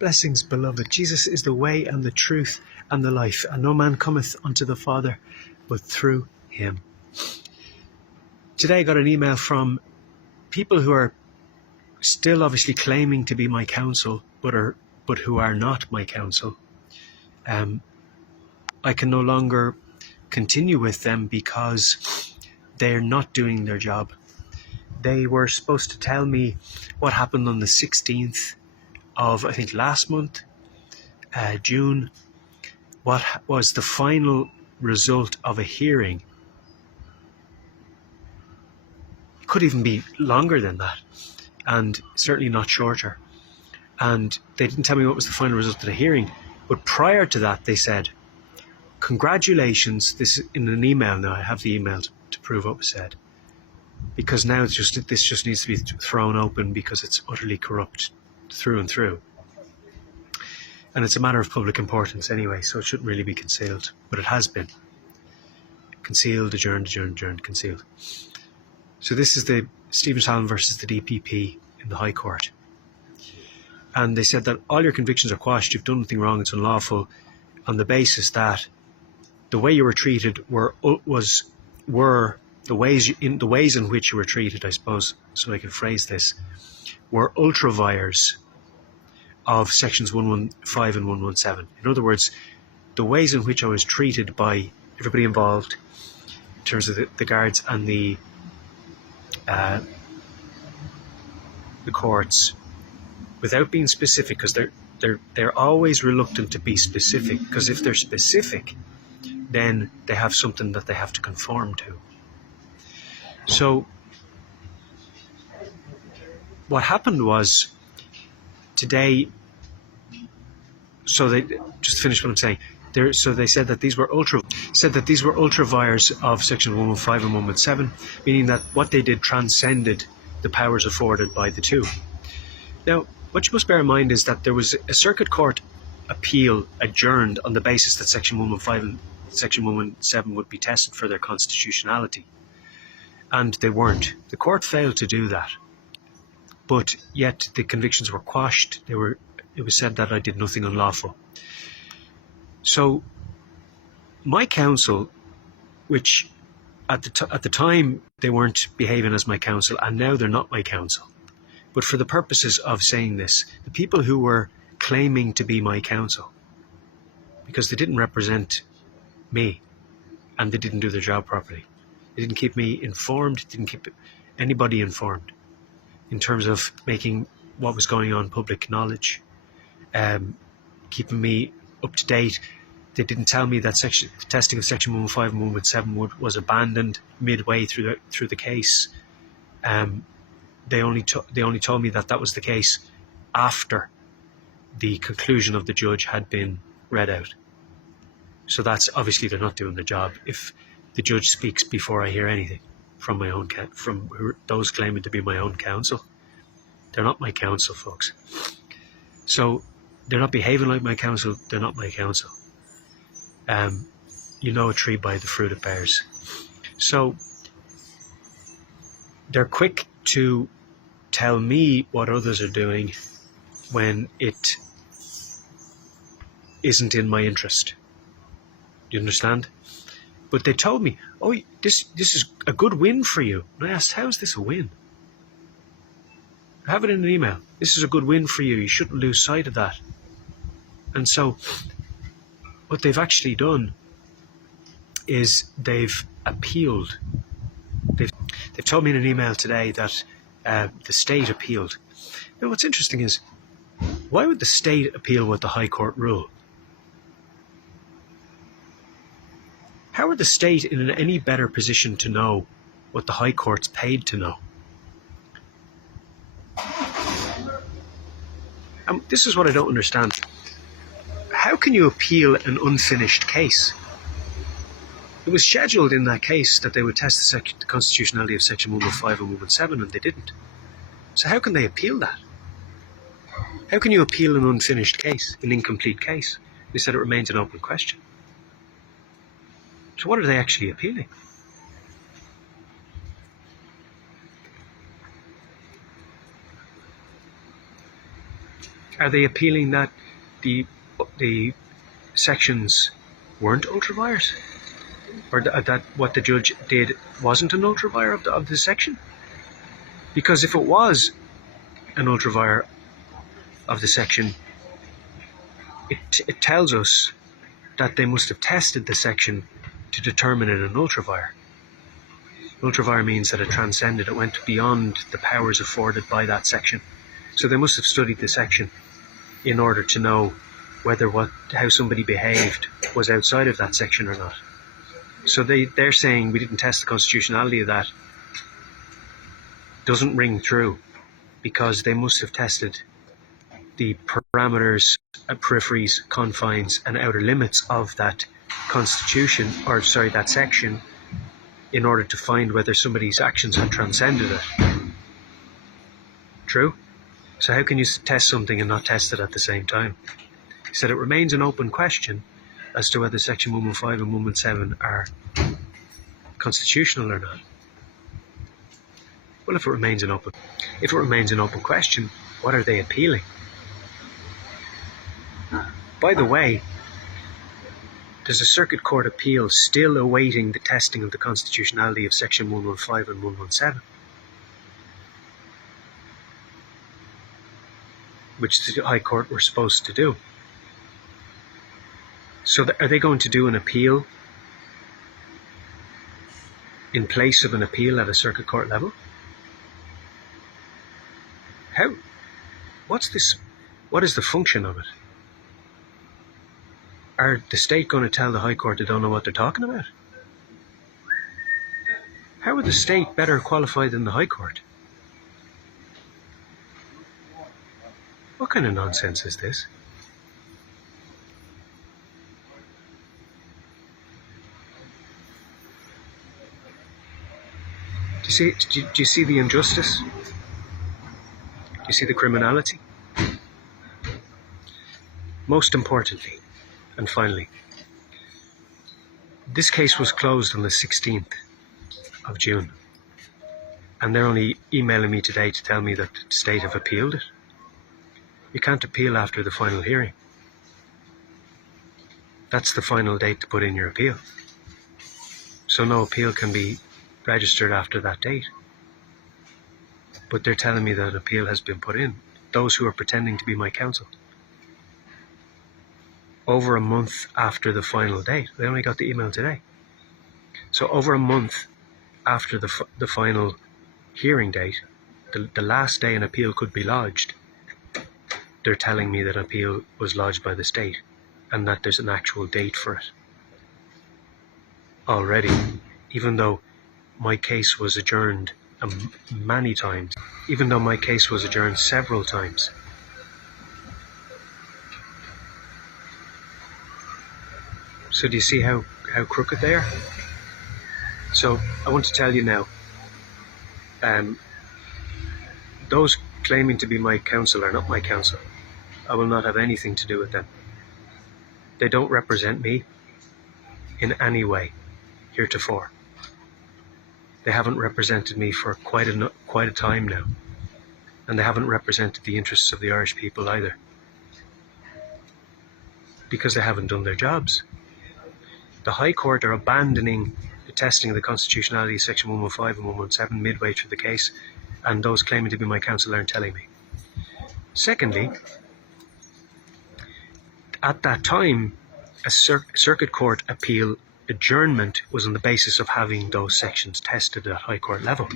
Blessings, beloved. Jesus is the way and the truth and the life, and no man cometh unto the Father but through him. Today I got an email from people who are still obviously claiming to be my counsel, but who are not my counsel. I can no longer continue with them because they're not doing their job. They were supposed to tell me what happened on the 16th of, I think, last month, June, what was the final result of a hearing. It could even be longer than that, and certainly not shorter. And they didn't tell me what was the final result of the hearing. But prior to that, they said, congratulations, this is in an email now, I have the email to prove what was said. Because now this just needs to be thrown open because it's utterly corrupt through and through. And it's a matter of public importance anyway, so it shouldn't really be concealed. But it has been. Concealed, adjourned, concealed. So this is the Stephen Salmon versus the DPP in the High Court. And they said that all your convictions are quashed, you've done nothing wrong, it's unlawful, on the basis that the way you were treated were the ways in which you were treated, I suppose, so I can phrase this, were ultra-vires of sections 115 and 117. In other words, the ways in which I was treated by everybody involved, in terms of the guards and the courts, without being specific, because they're always reluctant to be specific, because if they're specific, then they have something that they have to conform to. So what happened was today, so they just to finish what I'm saying. So they said that these were ultra-vires of section 115 and 117, meaning that what they did transcended the powers afforded by the two. Now, what you must bear in mind is that there was a circuit court appeal adjourned on the basis that section 115 and section 117 would be tested for their constitutionality. And they weren't. The court failed to do that. But yet the convictions were quashed. It was said that I did nothing unlawful. So my counsel, which at the time they weren't behaving as my counsel, and now they're not my counsel. But for the purposes of saying this, the people who were claiming to be my counsel, because they didn't represent me and they didn't do their job properly. They didn't keep me informed, didn't keep anybody informed in terms of making what was going on public knowledge, keeping me up to date. They didn't tell me that the testing of section 115 and 117 was abandoned midway through the case. They only told me that was the case after the conclusion of the judge had been read out. So that's obviously they're not doing the job. If the judge speaks before I hear anything from those claiming to be my own counsel, they're not my counsel, folks. So they're not behaving like my counsel. They're not my counsel. You know a tree by the fruit it bears. So they're quick to tell me what others are doing when it isn't in my interest. Do you understand? But they told me, oh, this is a good win for you. And I asked, how is this a win? I have it in an email. This is a good win for you. You shouldn't lose sight of that. And so what they've actually done is they've appealed. They've told me in an email today that the state appealed. Now, what's interesting is, why would the state appeal what the High Court rule? How are the state in any better position to know what the High Court's paid to know? And this is what I don't understand. How can you appeal an unfinished case? It was scheduled in that case that they would test the constitutionality of section 115 and 117, and they didn't. So how can they appeal that? How can you appeal an unfinished case, an incomplete case? They said it remains an open question. So what are they actually appealing? Are they appealing that the sections weren't ultravires? Or that what the judge did wasn't an ultravire of the section? Because if it was an ultravire of the section, it tells us that they must have tested the section to determine it an ultravire. Ultravire means that it transcended, it went beyond the powers afforded by that section. So they must have studied the section in order to know whether how somebody behaved was outside of that section or not. So they're saying we didn't test the constitutionality of that. Doesn't ring through, because they must have tested the parameters, peripheries, confines and outer limits of that that section, in order to find whether somebody's actions had transcended it. True? So how can you test something and not test it at the same time? He said it remains an open question as to whether section 115 and 117 are constitutional or not. Well, if it remains an open question, what are they appealing? By the way, there's a Circuit Court appeal still awaiting the testing of the constitutionality of section 115 and 117, which the High Court were supposed to do. So are they going to do an appeal in place of an appeal at a Circuit Court level? How? What is the function of it? Are the state going to tell the High Court they don't know what they're talking about? How are the state better qualified than the High Court? What kind of nonsense is this? Do you see the injustice? Do you see the criminality? Most importantly, and finally, this case was closed on the 16th of June, and they're only emailing me today to tell me that the state have appealed it. You can't appeal after the final hearing. That's the final date to put in your appeal. So no appeal can be registered after that date. But they're telling me that an appeal has been put in. Those who are pretending to be my counsel. Over a month after the final date. They only got the email today. So over a month after the final hearing date, the last day an appeal could be lodged, they're telling me that an appeal was lodged by the state and that there's an actual date for it already, even though my case was adjourned many times, even though my case was adjourned several times. So do you see how crooked they are? So I want to tell you now, those claiming to be my counsel are not my counsel. I will not have anything to do with them. They don't represent me in any way heretofore. They haven't represented me for quite a time now, and they haven't represented the interests of the Irish people either, because they haven't done their jobs. The High Court are abandoning the testing of the constitutionality of section 115 and 117 midway through the case, and those claiming to be my counsel aren't telling me. Secondly, at that time, a Circuit Court appeal adjournment was on the basis of having those sections tested at High Court level.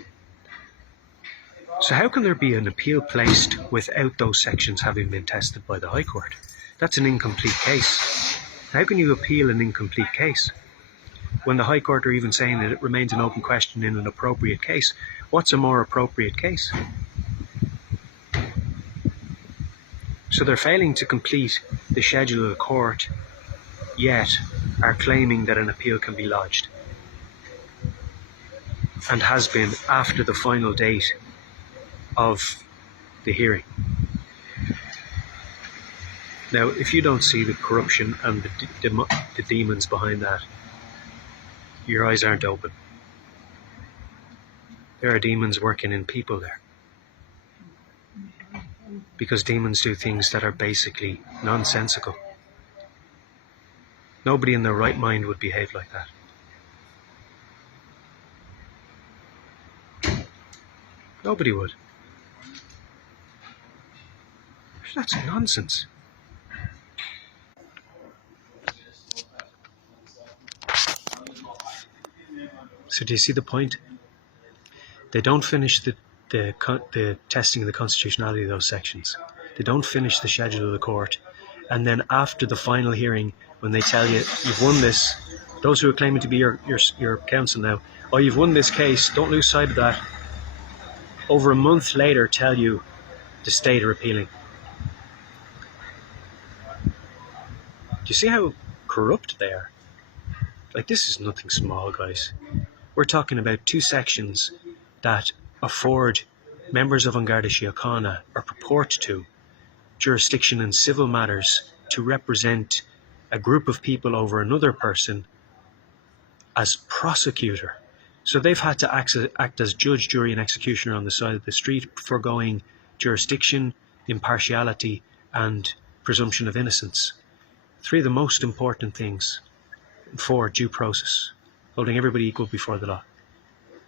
So how can there be an appeal placed without those sections having been tested by the High Court? That's an incomplete case. How can you appeal an incomplete case? When the High Court are even saying that it remains an open question in an appropriate case, what's a more appropriate case? So they're failing to complete the schedule of the court, yet are claiming that an appeal can be lodged, and has been after the final date of the hearing. Now, if you don't see the corruption and the demons behind that, your eyes aren't open. There are demons working in people there. because demons do things that are basically nonsensical. Nobody in their right mind would behave like that. Nobody would. That's nonsense. So do you see the point? They don't finish the testing of the constitutionality of those sections. They don't finish the schedule of the court. And then after the final hearing, when they tell you, you've won this, those who are claiming to be your counsel now, oh, you've won this case, don't lose sight of that. Over a month later, tell you the state are appealing. Do you see how corrupt they are? Like, this is nothing small, guys. We're talking about 2 sections that afford members of An Garda Síochána, or purport to, jurisdiction in civil matters to represent a group of people over another person as prosecutor. So they've had to act as judge, jury and executioner on the side of the street, foregoing jurisdiction, impartiality and presumption of innocence. 3 of the most important things for due process, holding everybody equal before the law.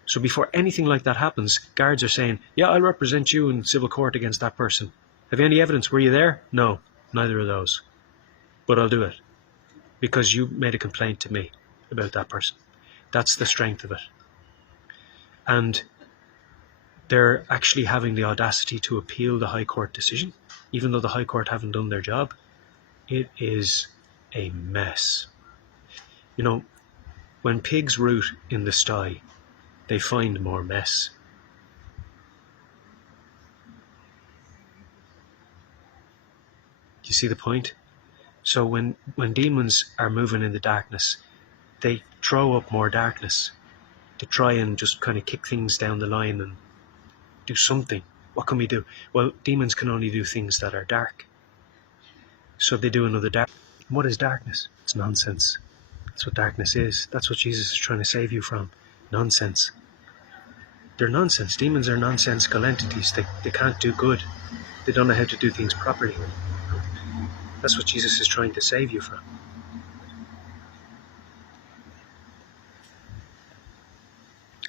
So before anything like that happens, guards are saying, yeah, I'll represent you in civil court against that person. Have you any evidence? Were you there? No, neither of those. But I'll do it because you made a complaint to me about that person. That's the strength of it. And they're actually having the audacity to appeal the High Court decision, even though the High Court haven't done their job. It is a mess. You know, when pigs root in the sty, they find more mess. Do you see the point? So when demons are moving in the darkness, they throw up more darkness to try and just kind of kick things down the line and do something. What can we do? Well, demons can only do things that are dark. So they do another dark. What is darkness? It's nonsense. That's what darkness is. That's what Jesus is trying to save you from. Nonsense. They're nonsense. Demons are nonsensical entities. They can't do good. They don't know how to do things properly. That's what Jesus is trying to save you from.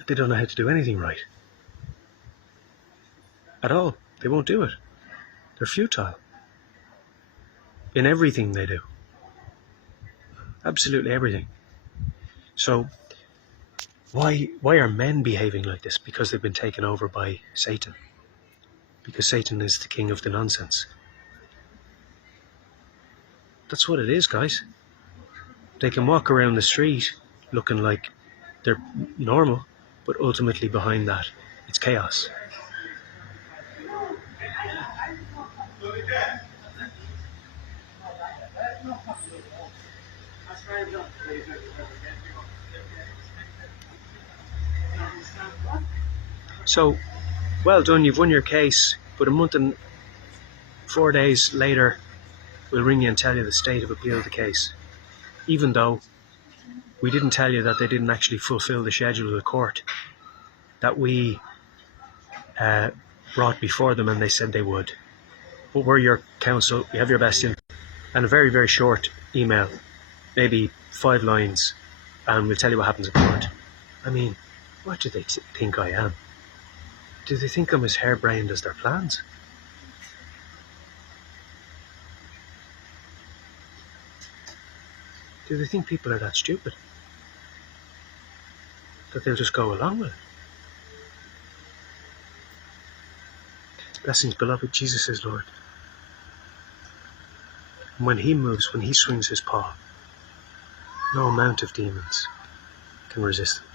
They don't know how to do anything right. At all. They won't do it. They're futile. In everything they do. Absolutely everything. So, why are men behaving like this? Because they've been taken over by Satan. Because Satan is the king of the nonsense. That's what it is, guys. They can walk around the street looking like they're normal, but ultimately behind that, it's chaos. So, well done, you've won your case, but a month and 4 days later, we'll ring you and tell you the state have appealed the case. Even though we didn't tell you that they didn't actually fulfill the schedule of the court that we brought before them, and they said they would. But we're your counsel, we have your best info, and a very, very short email, maybe 5 lines, and we'll tell you what happens in court. I mean, what do they think I am? Do they think I'm as harebrained as their plans? Do they think people are that stupid? That they'll just go along with it? Blessings, beloved, Jesus is Lord. And when he moves, when he swings his paw, no amount of demons can resist him.